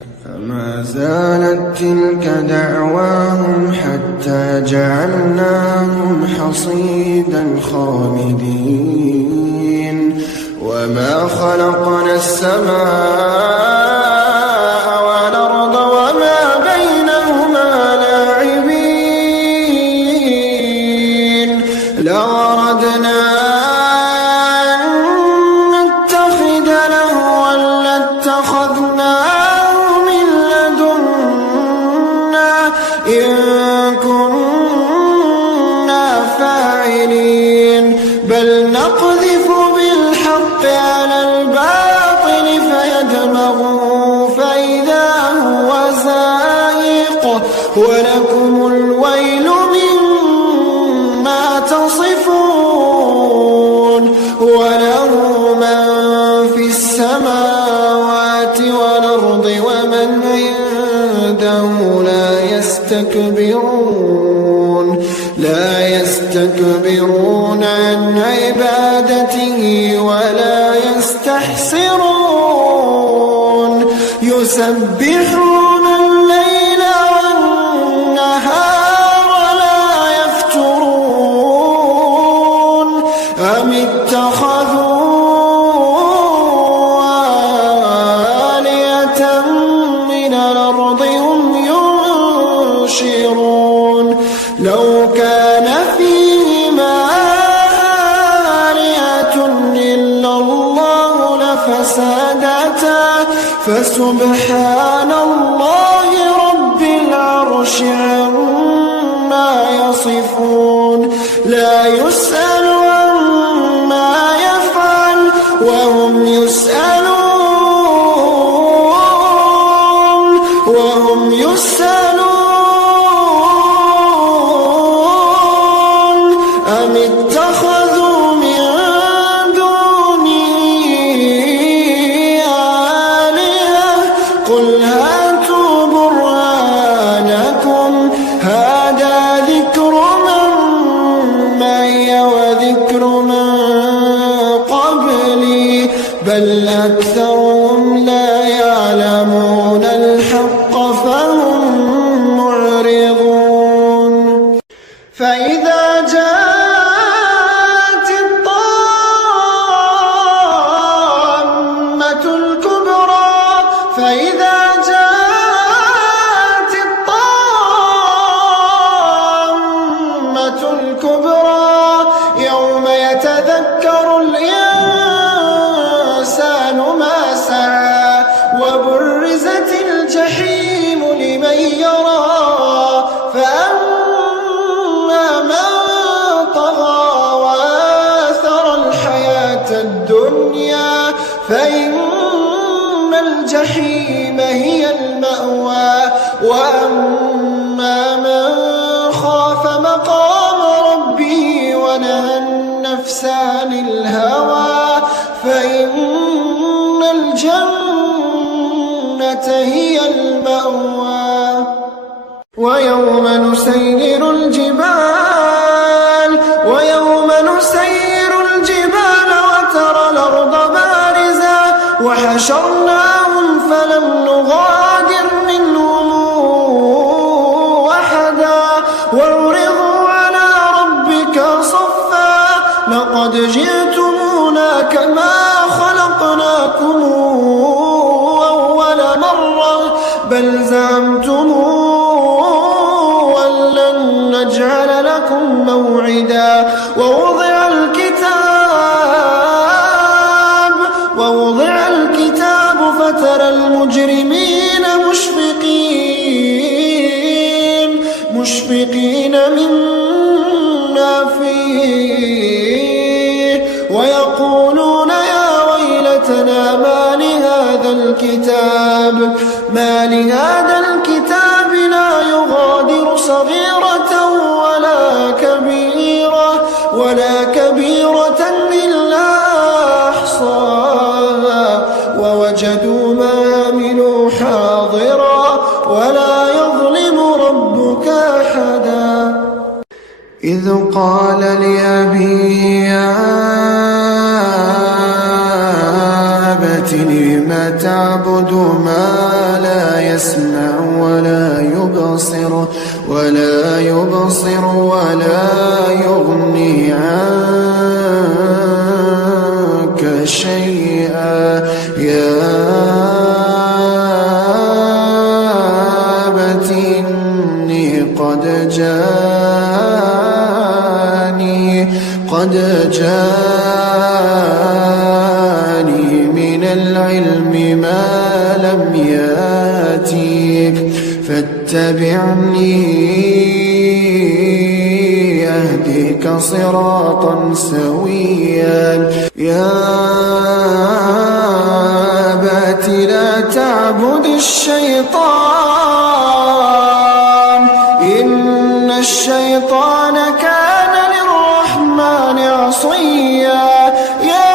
فما زالت تلك دعواهم حتى جعلناهم حصيدا خامدين. وما خلقنا السماء والأرض وما بينهما لاعبين. لو أردنا أن نتخذ لهوا لاتخذناه من لدنا إن كنا فاعلين. بل نقذف بالحق على الباطل فيدمغه فإذا هو زاهق ولكم الويل مما تصفون. وله من في السماوات والأرض ومن عنده لا يستكبرون عن عبادته ولا يستحسرون. يسبحون الليل والنهار لا يفترون. أم اتخذوا آلهة من الأرض هم ينشرون. لو كان فيهما آلهة إلا الله لفسدتا فسبحان الله رب العرش عما يصفون. لا يسأل عما يفعل وهم يسألون. أم اتخذوا من دونه آلهة قل هاتوا برهانكم هذا ذكر من معي وذكر من قبلي بل أكثرهم لا يعلمون الحق فهم معرضون. فإذا جاءت الطامة الكبرى يوم يتذكر الإنسان ما سعى وبرزت الجحيم لمن يرى فأما من طغى وآثر الحياة الدنيا فإن الجحيم هي المأوى. وأما من خاف مقام ربه ونهى النفس عن الهوى فإن الجنة هي المأوى. ويوم نسير الجبال وترى الأرض بارزة وحشرناهم فلم نغادر منهم أحدا وعرضوا على ربك صفا لقد جئتمونا كما خلقناكم أول مرة بل زعمتم أن لن نجعل لكم موعدا. ووضع الكتاب فترى المجرمين مشفقين مما فيه ويقولون يا ويلتنا ما لهذا الكتاب لا يغادر صغيرة ولا كبيرة إلا أحصاها ووجدوا ما عملوا حاضرا ولا يظلم ربك أحدا. إذ قال لأبيه يا أبت لم تعبد ما لا يبصر ولا يغني عنك شيئا يا أبت إني قد جاءني من العلم ما لم يأتك فاتبعني أهدك صراطا سويا يا أبت لا تعبد الشيطان إن الشيطان كان للرحمن عصيا يا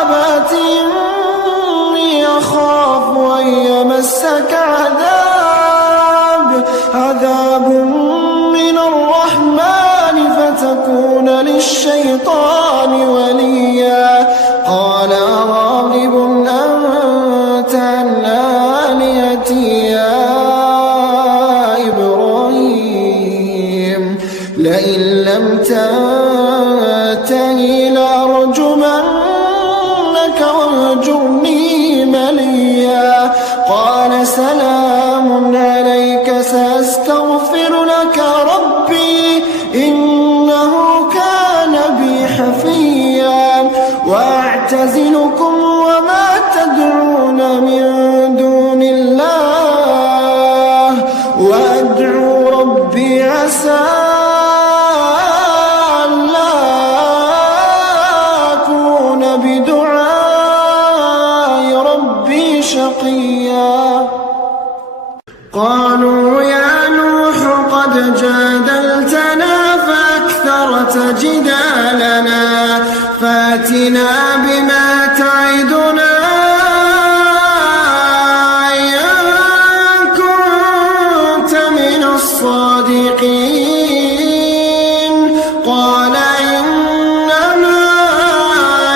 أبت إني أخاف أن يمسك عذاب من الرحمن فتكون للشيطان وليا قال راغب أنت عن آلهتي يا إبراهيم لئن لم تنته لأرجمنك واهجرني مليا قال سلام عليك سأستغفر لك ربي إنه كان بي حفيا وأعتزلكم وما تدعون من دون الله وأدعو ربي عسى ألا أكون بدعاء ربي شقيا قالوا يا نوح قد جادلتنا فأكثرت جدالنا فأتنا بما تعدنا إن كنت من الصادقين قال إنما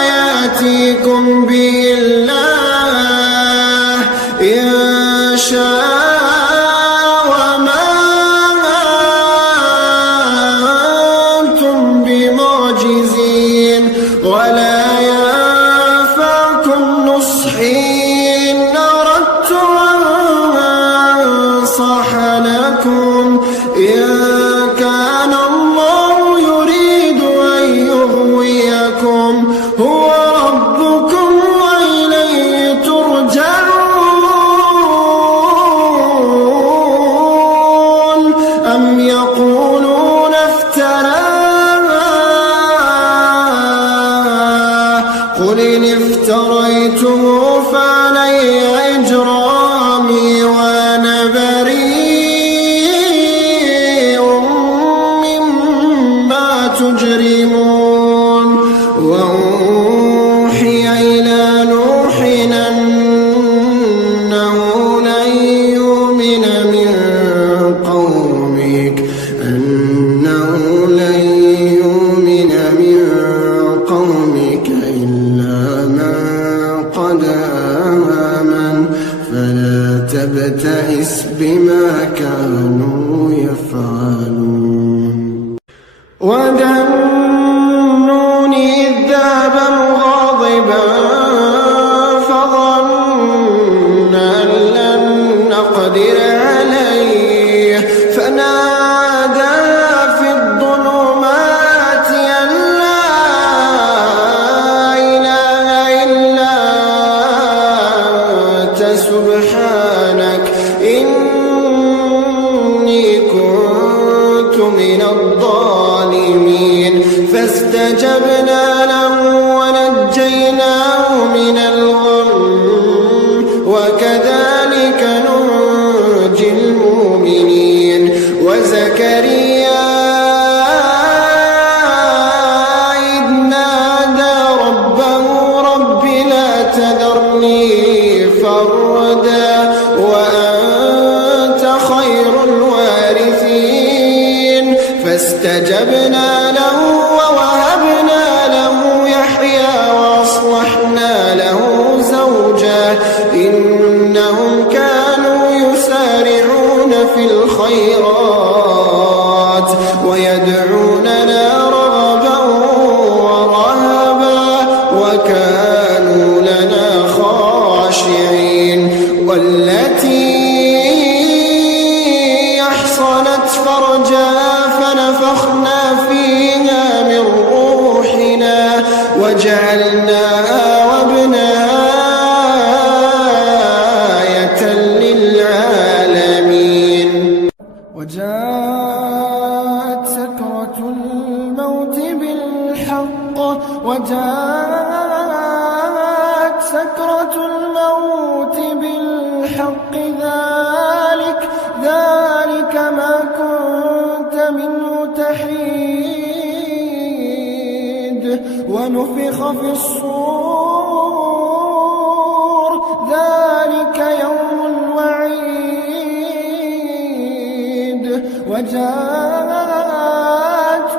يأتيكم به الله إن شاء ولا ينفعكم نصحي إن أردت أن أنصح لكم إن كان الله يريد أن يغويكم هو ربكم وإليه ترجعون أم يقولون افتراه قل إن افتريته فعلي إجرامي وأنا بريء مما تجرمون وأوحي إلى نوح أنه لن يؤمن من قومك تبتئس بما كانوا يفعلون وذا النون إذ ذهب مغاضبا فظن أن لن نقدر عليه فنادى في الظلمات أن لا إله إلا أنت سبحانك إني كنت من الظالمين فاستجبنا له ونجيناه من الغم وكذلك ننجي المؤمنين وزكريا إذ نادى ربه رب لا تذرني فردا وأنت خير الوارثين فاستجبنا له ووهبنا له يحيى وأصلحنا له زوجه إنهم كانوا يسارعون والتي أحصنت فرجها فنفخنا فيها من روحنا وجعلناها وابنها آية للعالمين. وجاءت سكرة الموت بالحق ذلك ما كنت منه تحيد ونفخ في الصور ذلك يوم الوعيد. وجاءت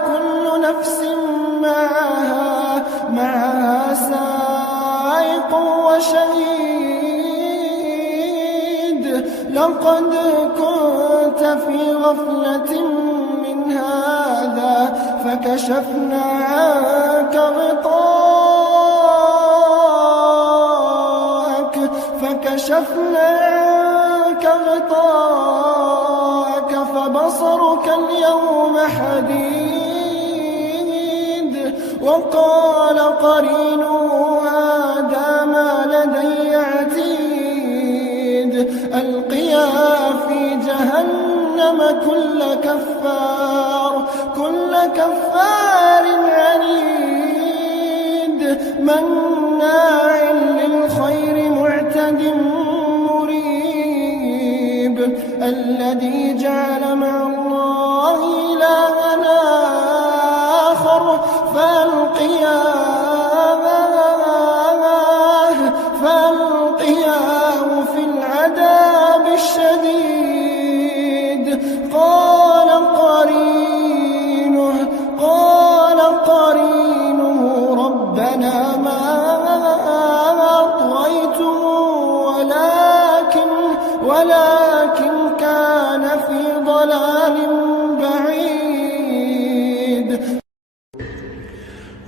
كل نفس معها سائق وشهيد. لقد كنت في غفلة من هذا فكشفنا عنك غطاءك فبصرك اليوم حديد. وقال قرينه هذا ما لدي عتيد. ألقيا في جهنم كل كفار عنيد مناع للخير معتد مريب. الذي جعل مع الله إلها آخر فألقياه في العذاب الشديد. قال قرينه ربنا ما أطغيته ولكن كان في ضلال بعيد.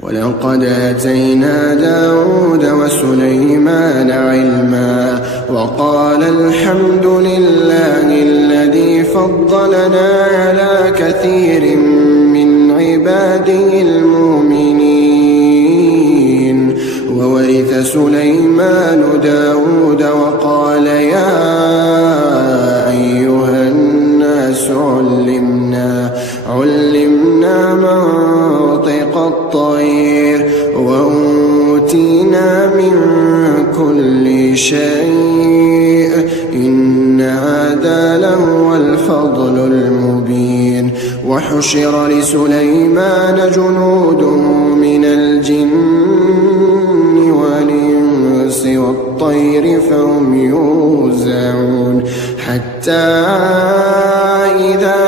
ولقد آتينا داود وسليمان علما وقال الحمد لله الذي فضلنا على كثير من عباده المؤمنين. وورث سليمان داود وقال يا أيها الناس علمنا منطق الطير وأوتينا من كل شيء إن هذا لهو الفضل المبين. وحشر لسليمان جنوده من الجن والإنس والطير فهم يوزعون حتى إذا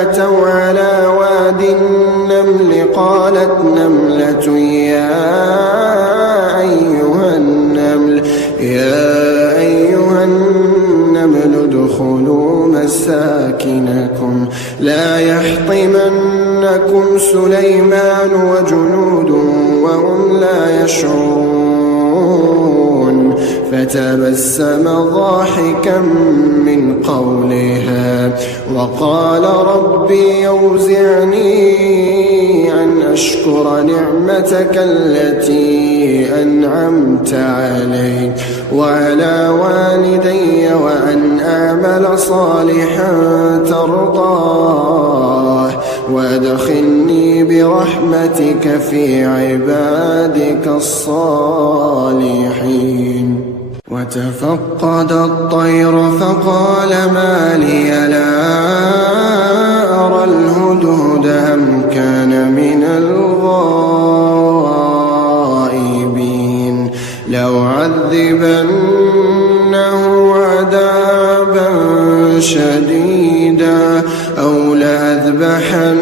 أتوا على واد النمل قالت نملة يا أيها النمل ادخلوا مساكنكم لا يحطمنكم سليمان وجنوده وهم لا يشعرون. فتبسم ضاحكا من قولها وقال ربي أوزعني أن أشكر نعمتك التي أنعمت علي وعلى والدي وأن أعمل صالحا ترضاه وادخلني برحمتك في عبادك الصالحين. وتفقد الطير فقال ما لي لا أرى الهدهد أم كان من الغائبين. لأعذبنه عذابا شديدا أو لأذبحنه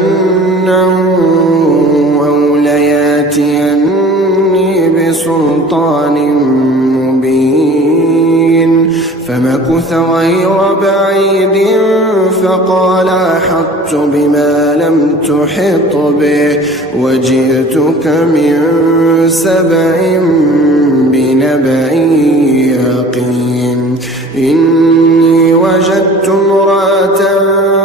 أو لياتيني بسلطان مبين. فمكث غير بعيد فقال أحطت بما لم تحط به وجئتك من سبأ بنبأ يقين. إني وجدت امرأة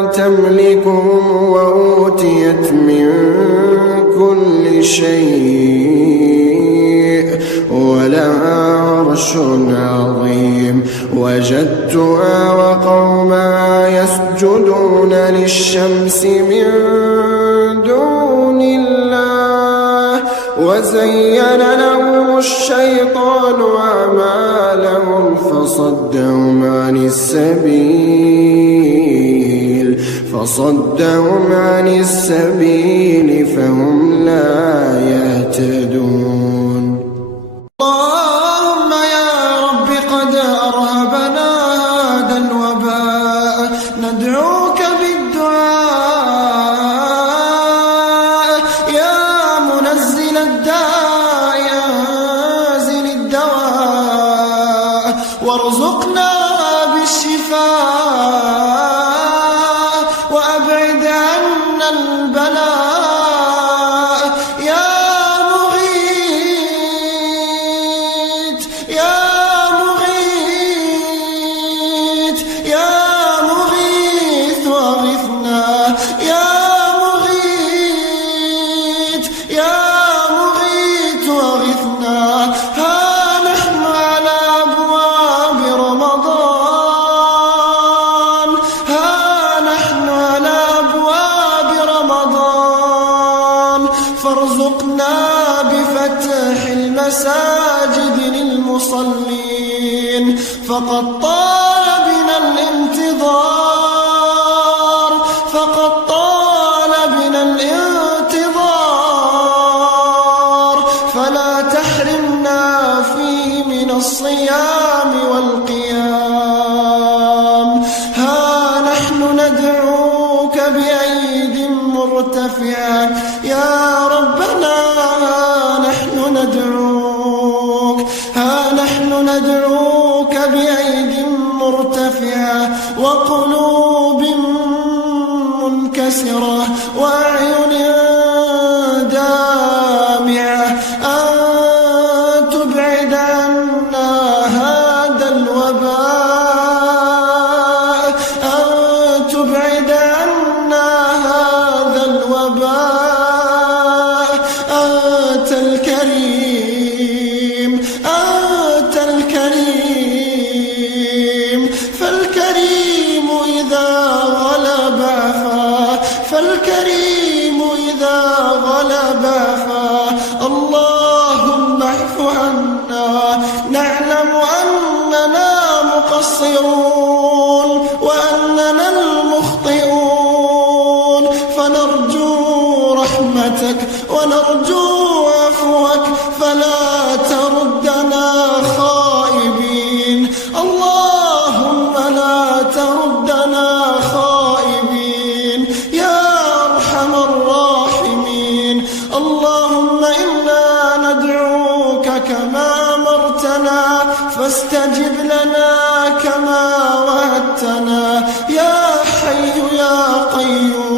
تملكهم وأوتيت من كل شيء ولها عرش عظيم وجدتها وقومها يسجدون للشمس من دون الله وزين لهم الشيطان أعمالهم فصدهم عن السبيل فهم لا يهتدون. اللهم يا رب قد أرهبنا هذا الوباء ندعوك بالدعاء يا منزل الداء أنزل الدواء وارزقنا بالشفاء وأبعد عنا البلاء يا مغيث يا مغيث يا مغيث واغثنا يا مغيث يا مغيث واغثنا. ها نحن على أبواب رمضان ها نحن على أبواب رمضان فارزقنا بفتح المساجد للمصلين فقد طال بنا الانتظار فلا تحرمنا فيه من الصيام والقيام. ها نحن ندعوك بأيد مرتفعة يا ربنا نحن ندعوك بأيد مرتفعة وقلوب منكسرة وأعين دامعة أن تبعد عنا هذا الوباء أنت الكريم فالكريم إذا غلب عفا اللهم اعف عنا. نعلم أننا مقصرون وأننا المخطئون فنرجو رحمتك ونرجو عفوك فلا تردنا خائبين. اللهم لا تردنا خائبين يا أرحم الراحمين. اللهم إنا ندعوك كما أمرتنا فاستجب لنا كما وعدتنا يا حي يا قيوم